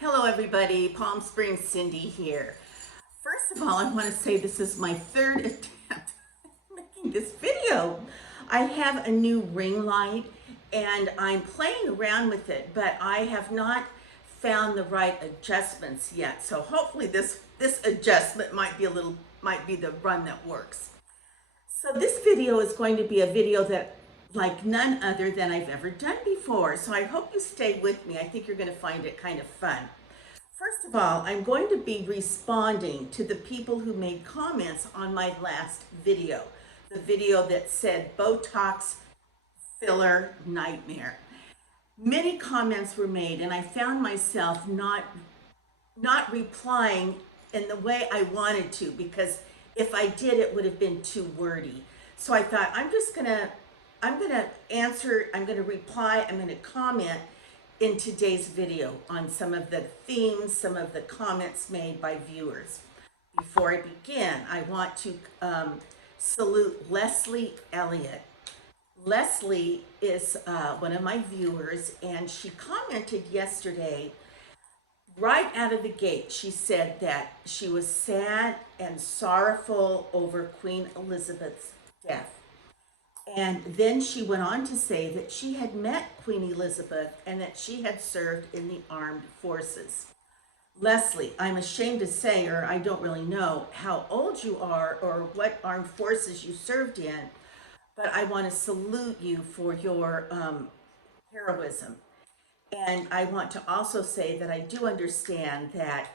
Hello everybody, Palm Springs Cindy here. First of all, I want to say this is my third attempt making this video. I have a new ring light and I'm playing around with it, but I have not found the right adjustments yet. So hopefully this adjustment might be the run that works. So this video is going to be a video that like none other than I've ever done before. So I hope you stay with me. I think you're going to find it kind of fun. First of all, I'm going to be responding to the people who made comments on my last video, the video that said Botox filler nightmare. Many comments were made and I found myself not replying in the way I wanted to, because if I did, it would have been too wordy. So I thought I'm gonna answer, I'm gonna reply, I'm gonna comment in today's video on some of the themes, some of the comments made by viewers. Before I begin, I want to salute Leslie Elliott. Leslie is one of my viewers, and she commented yesterday right out of the gate. She said that she was sad and sorrowful over Queen Elizabeth's death. And then she went on to say that she had met Queen Elizabeth and that she had served in the armed forces. Leslie, I'm ashamed to say, or I don't really know how old you are or what armed forces you served in, but I want to salute you for your heroism. And I want to also say that I do understand that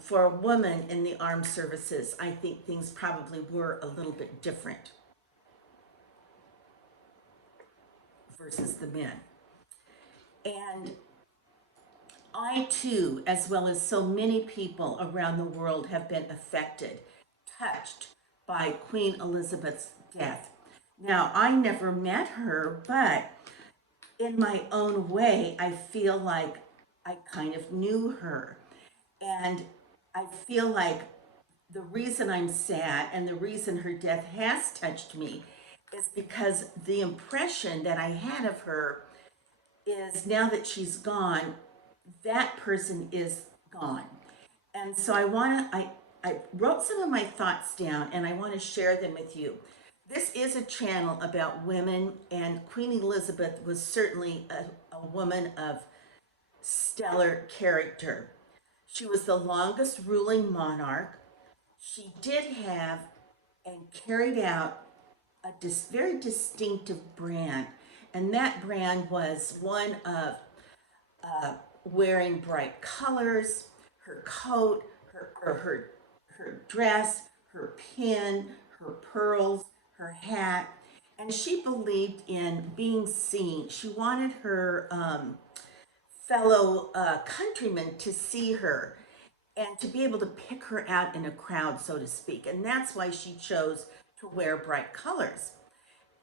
for a woman in the armed services, I think things probably were a little bit different versus the men. And I too, as well as so many people around the world, have been affected, touched by Queen Elizabeth's death. Now, I never met her, but in my own way, I feel like I kind of knew her. And I feel like the reason I'm sad and the reason her death has touched me is because the impression that I had of her is, now that she's gone, that person is gone. And so I wrote some of my thoughts down and I want to share them with you. This is a channel about women, and Queen Elizabeth was certainly a woman of stellar character. She was the longest ruling monarch. She did have and carried out a very distinctive brand, and that brand was one of wearing bright colors, her coat, her dress, her pin, her pearls, her hat, and she believed in being seen. She wanted her fellow countrymen to see her and to be able to pick her out in a crowd, so to speak. And that's why she chose to wear bright colors.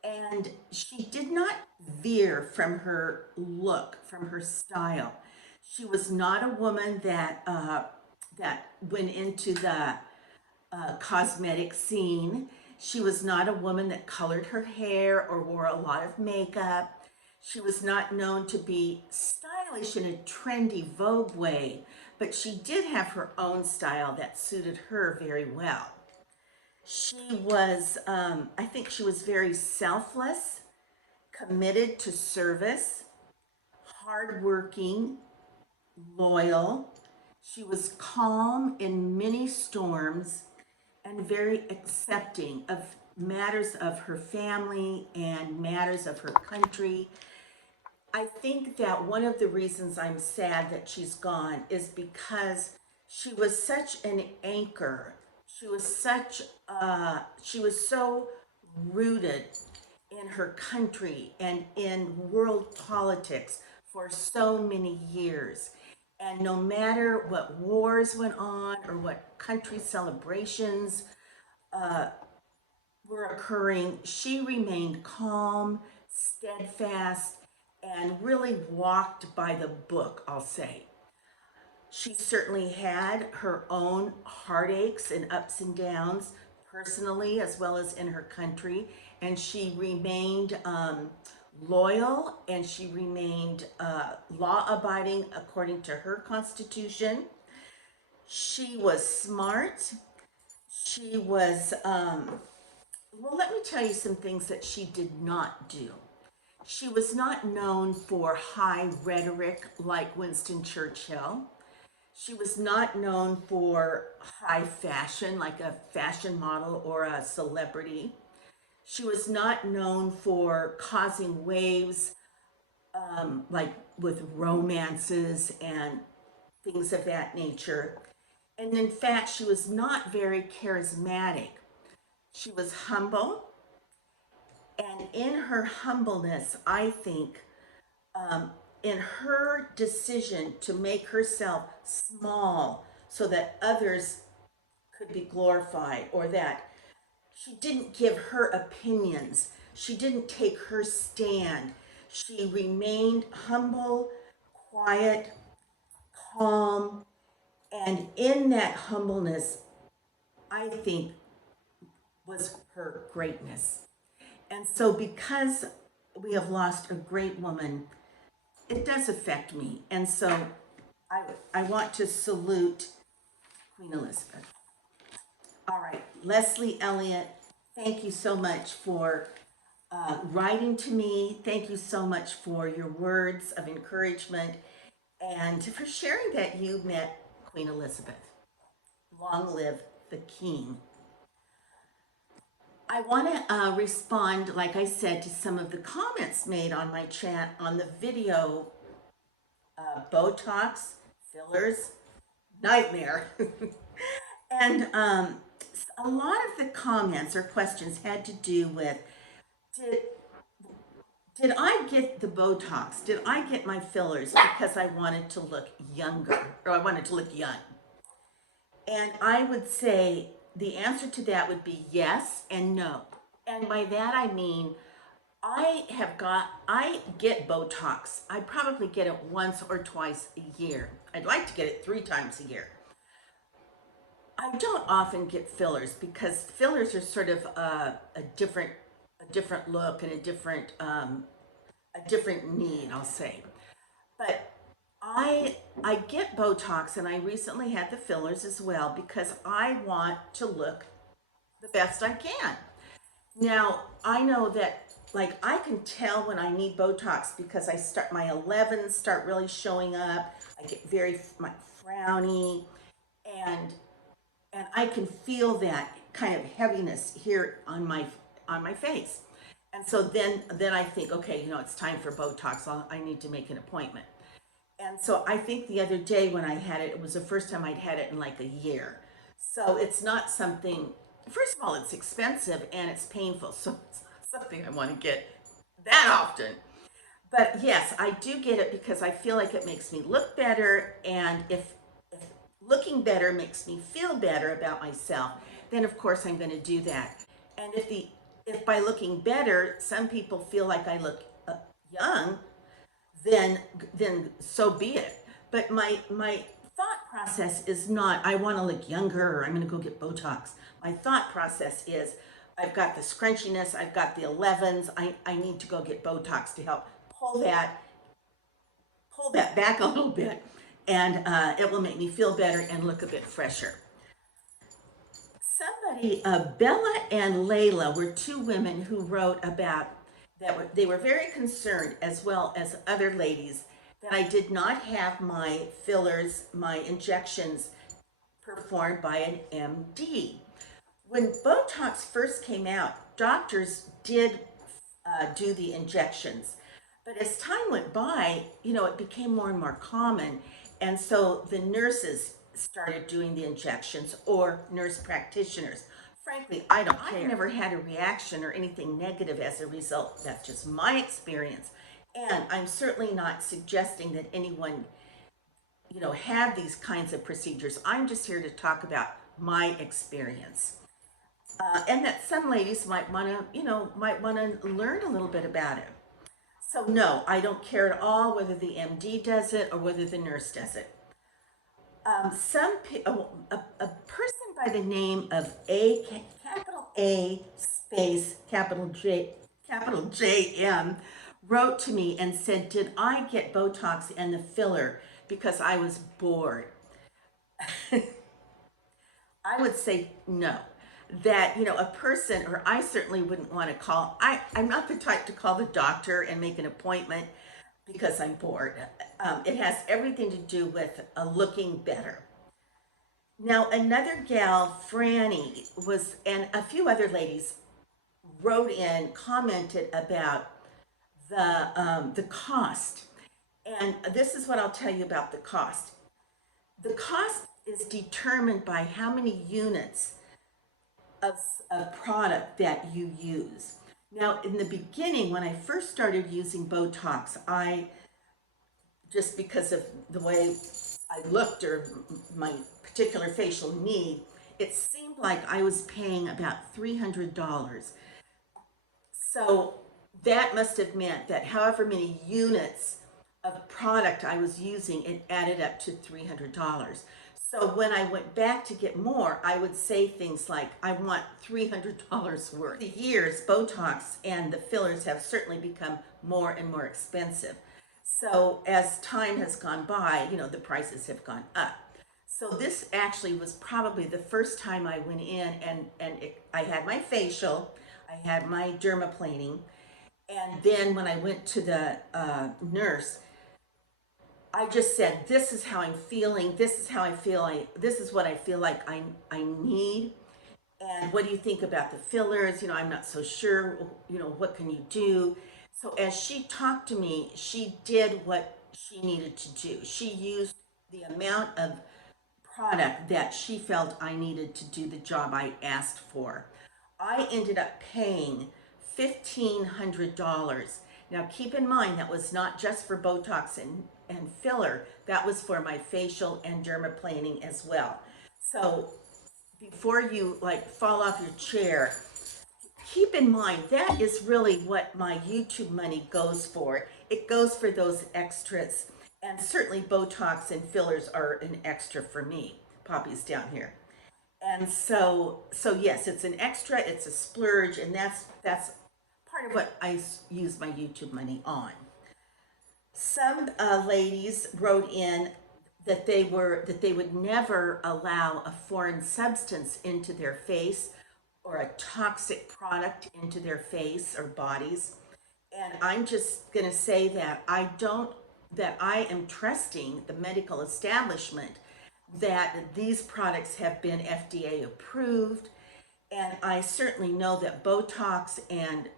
And she did not veer from her look, from her style. She was not a woman that went into the cosmetic scene. She was not a woman that colored her hair or wore a lot of makeup. She was not known to be stylish in a trendy Vogue way, but she did have her own style that suited her very well. She was, I think she was very selfless, committed to service, hardworking, loyal. She was calm in many storms and very accepting of matters of her family and matters of her country. I think that one of the reasons I'm sad that she's gone is because she was such an anchor. She was so rooted in her country and in world politics for so many years. And no matter what wars went on or what country celebrations were occurring, she remained calm, steadfast, and really walked by the book, I'll say. She certainly had her own heartaches and ups and downs personally as well as in her country, and she remained loyal and she remained law abiding according to her constitution. She was smart. She was, well, let me tell you some things that she did not do. She was not known for high rhetoric like Winston Churchill. She was not known for high fashion like a fashion model or a celebrity. She was not known for causing waves like with romances and things of that nature. And in fact, she was not very charismatic. She was humble. And in her humbleness, I think, in her decision to make herself small so that others could be glorified, or that she didn't give her opinions, she didn't take her stand. She remained humble, quiet, calm, and in that humbleness, I think, was her greatness. And so, because we have lost a great woman, it does affect me. And so, I want to salute Queen Elizabeth. All right, Leslie Elliott, thank you so much for writing to me. Thank you so much for your words of encouragement and for sharing that you met Queen Elizabeth. Long live the King. I want to respond, like I said, to some of the comments made on my chat on the video. Botox, fillers, nightmare. And a lot of the comments or questions had to do with, did did I get the Botox? Did I get my fillers because I wanted to look younger, or I wanted to look young? And I would say the answer to that would be yes and no. And by that I mean I get Botox. I probably get it once or twice a year. I'd like to get it 3 times a year. I don't often get fillers because fillers are sort of a different look and a different need, I'll say. But I get Botox, and I recently had the fillers as well because I want to look the best I can. Now, I know that, like, I can tell when I need Botox because my 11s start really showing up. I get very frowny, and I can feel that kind of heaviness here on my face. And so then I think, okay, it's time for Botox. I need to make an appointment. And so I think the other day when I had it, it was the first time I'd had it in like a year. So it's not something, first of all, it's expensive and it's painful. So it's not something I want to get that often. But yes, I do get it because I feel like it makes me look better. And if looking better makes me feel better about myself, then of course I'm going to do that. And if by looking better, some people feel like I look young, then so be it. But my thought process is not I want to look younger or I'm going to go get Botox. My thought process is I've got the scrunchiness, I've got the 11s. I need to go get Botox to help pull that back a little bit, and it will make me feel better and look a bit fresher. Somebody, Bella and Layla, were 2 women who wrote about that. They were very concerned, as well as other ladies, that I did not have my fillers, my injections performed by an MD. When Botox first came out, doctors did do the injections. But as time went by, it became more and more common. And so the nurses started doing the injections, or nurse practitioners. Frankly, I don't care. I've never had a reaction or anything negative as a result. That's just my experience. And I'm certainly not suggesting that anyone, have these kinds of procedures. I'm just here to talk about my experience. And that some ladies might want to learn a little bit about it. So no, I don't care at all whether the MD does it or whether the nurse does it. A person by the name of capital A space capital J M wrote to me and said, did I get Botox and the filler because I was bored? I would say no. That, a person, or I certainly wouldn't want to call, I'm not the type to call the doctor and make an appointment because I'm bored. It has everything to do with looking better. Now, another gal, Franny, and a few other ladies wrote in, commented about the cost. And this is what I'll tell you about the cost. The cost is determined by how many units of a product that you use. Now, in the beginning, when I first started using Botox, I just because of the way I looked or my particular facial need, it seemed like I was paying about $300. So that must have meant that however many units of product I was using, it added up to $300. So when I went back to get more, I would say things like, I want $300 worth. The years, Botox and the fillers have certainly become more and more expensive. So as time has gone by, the prices have gone up. So this actually was probably the first time I went in I had my facial, I had my dermaplaning, and then when I went to the nurse, I just said, this is how I'm feeling, this is how I feel, this is what I feel like I need. And what do you think about the fillers? I'm not so sure, what can you do? So as she talked to me, she did what she needed to do. She used the amount of product that she felt I needed to do the job I asked for. I ended up paying $1,500. Now keep in mind that was not just for Botox and filler, that was for my facial and dermaplaning as well. So before you like fall off your chair, keep in mind that is really what my YouTube money goes for. It goes for those extras, and certainly Botox and fillers are an extra for me. Poppy's down here. And so yes, it's an extra, it's a splurge, and that's part of what I use my YouTube money on. Some ladies wrote in that they would never allow a foreign substance into their face or a toxic product into their face or bodies. And I'm just going to say that I am trusting the medical establishment that these products have been FDA approved. And I certainly know that Botox and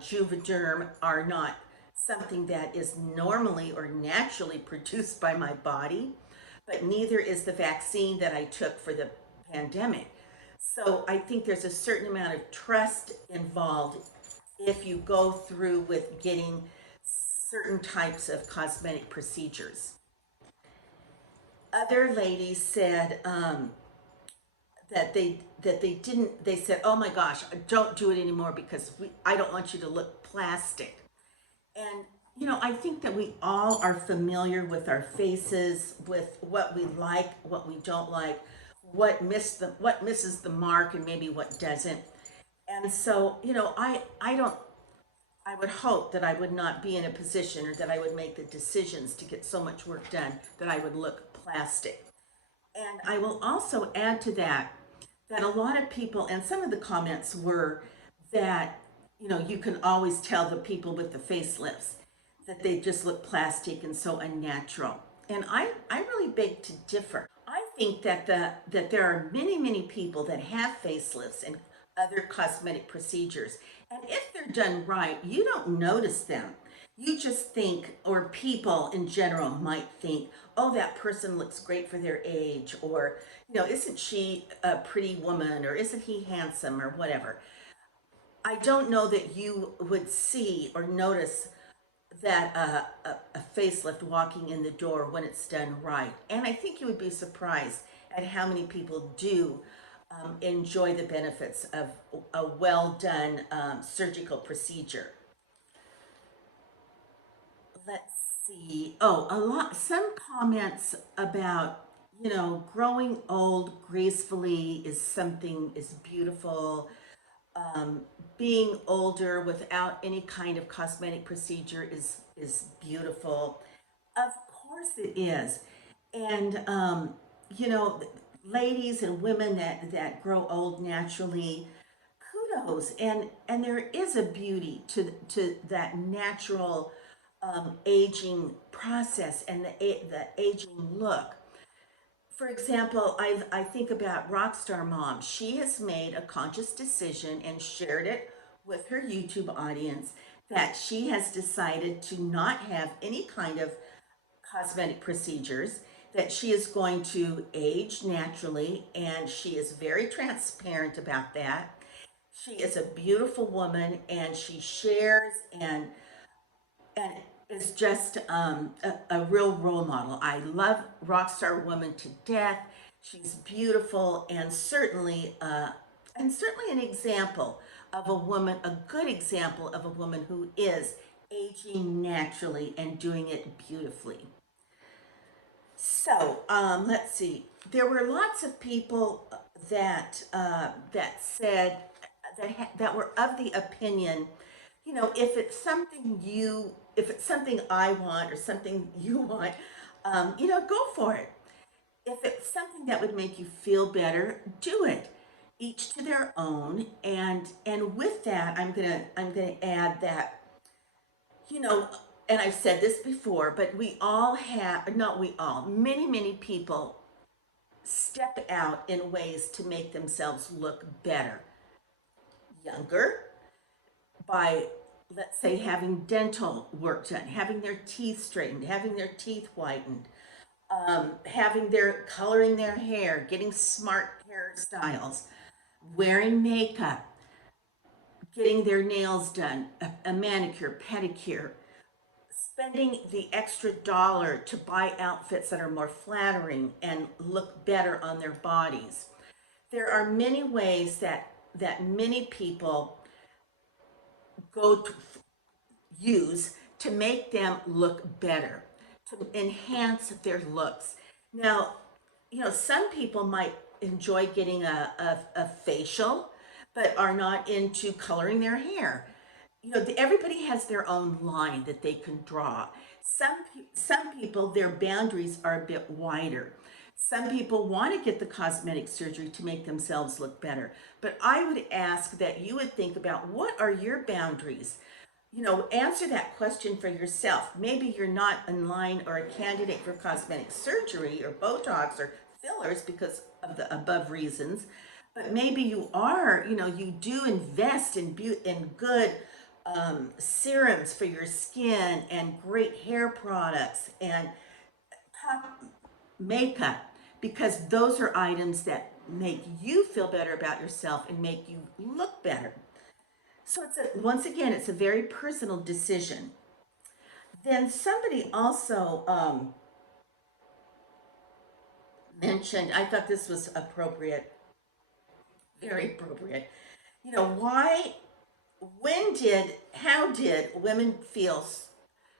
Juvederm are not something that is normally or naturally produced by my body, but neither is the vaccine that I took for the pandemic. So I think there's a certain amount of trust involved if you go through with getting certain types of cosmetic procedures. Other ladies said that they didn't. They said, "Oh my gosh, don't do it anymore because I don't want you to look plastic." And I think that we all are familiar with our faces, with what we like, what we don't like, what misses the mark, and maybe what doesn't. And so, I don't. I would hope that I would not be in a position or that I would make the decisions to get so much work done that I would look plastic. And I will also add to that a lot of people, and some of the comments were that, you can always tell the people with the facelifts that they just look plastic and so unnatural. And I really beg to differ. I think that there are many, many people that have facelifts and other cosmetic procedures. And if they're done right, you don't notice them. You just think, or people in general might think, oh, that person looks great for their age, or, isn't she a pretty woman, or isn't he handsome, or whatever. I don't know that you would see or notice that a facelift walking in the door when it's done right. And I think you would be surprised at how many people do enjoy the benefits of a well done surgical procedure. Let's see. Oh, some comments about, growing old gracefully is beautiful. being older without any kind of cosmetic procedure is beautiful. Of course it is. And you know, ladies and women that grow old naturally, kudos. And there is a beauty to that natural aging process and the aging look. For example, I think about Rockstar Mom. She has made a conscious decision and shared it with her YouTube audience that she has decided to not have any kind of cosmetic procedures, that she is going to age naturally, and she is very transparent about that. She is a beautiful woman, and she shares and is just a real role model. I love Rockstar Woman to death. She's beautiful and certainly an example of a woman, a good example of a woman who is aging naturally and doing it beautifully. So let's see. There were lots of people that said that were of the opinion, you know, if it's something I want or something you want, you know, go for it. If it's something that would make you feel better, do it. Each to their own. And with that, I'm gonna add that, you know, and I've said this before, but we all have, not we all, many people step out in ways to make themselves look better, younger, by, let's say, having dental work done, having their teeth straightened, having their teeth whitened, having their coloring their hair, getting smart hairstyles, wearing makeup, getting their nails done, a manicure, pedicure, spending the extra dollar to buy outfits that are more flattering and look better on their bodies. There are many ways that many people go to use to make them look better, to enhance their looks. Now, you know, some people might enjoy getting a facial, but are not into coloring their hair. You know, everybody has their own line that they can draw. Some people, their boundaries are a bit wider. Some people want to get the cosmetic surgery to make themselves look better. But I would ask that you would think about, what are your boundaries? You know, answer that question for yourself. Maybe you're not in line or a candidate for cosmetic surgery or Botox or fillers because of the above reasons, but maybe you are, you know, you do invest in good serums for your skin and great hair products and top makeup, because those are items that make you feel better about yourself and make you look better. So once again, it's a very personal decision. Then somebody also mentioned, I thought this was appropriate, very appropriate. You know, how did women feel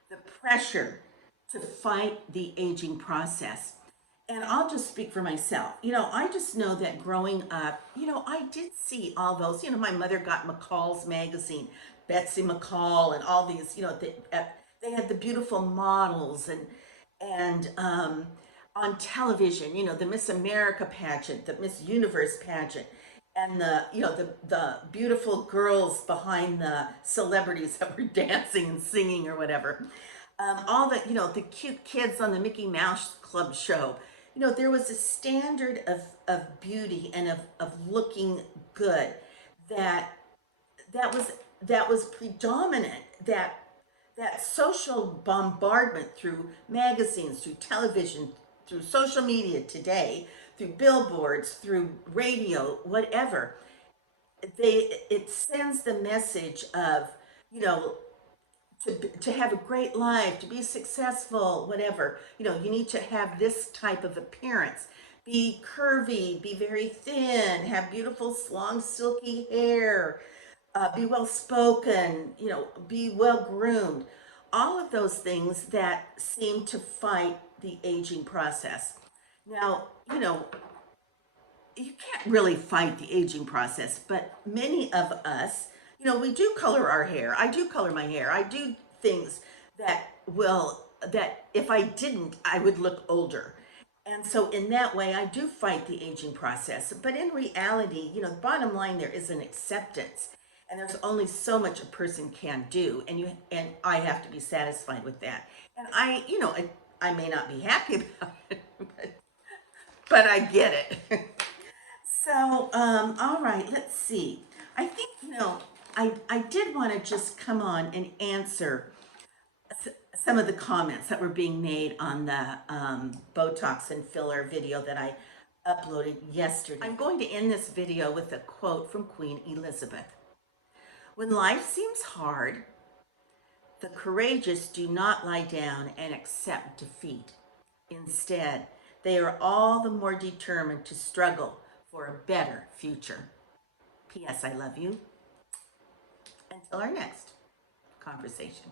the pressure to fight the aging process? And I'll just speak for myself. You know, I just know that growing up, you know, I did see all those. You know, my mother got McCall's magazine, Betsy McCall, and all these. You know, they had the beautiful models and on television. You know, the Miss America pageant, the Miss Universe pageant, and the, you know, the beautiful girls behind the celebrities that were dancing and singing or whatever. All the, you know, the cute kids on the Mickey Mouse Club show. You know, there was a standard of beauty and of looking good that that was that was predominant. That social bombardment through magazines, through television, through social media today, through billboards, through radio, whatever, it sends the message of, you know, to have a great life, to be successful, whatever, you know, you need to have this type of appearance. Be curvy, be very thin, have beautiful, long, silky hair, be well spoken, you know, be well groomed. All of those things that seem to fight the aging process. Now, you know, you can't really fight the aging process, but many of us, we do color our hair. I do color my hair. I do things that if I didn't, I would look older. And so in that way, I do fight the aging process. But in reality, the bottom line there is an acceptance. And there's only so much a person can do, and I have to be satisfied with that. And I may not be happy about it, but I get it. So, all right, let's see. I think, I did want to just come on and answer some of the comments that were being made on the Botox and filler video that I uploaded yesterday. I'm going to end this video with a quote from Queen Elizabeth. When life seems hard, the courageous do not lie down and accept defeat. Instead, they are all the more determined to struggle for a better future. P.S. I love you. Until our next conversation.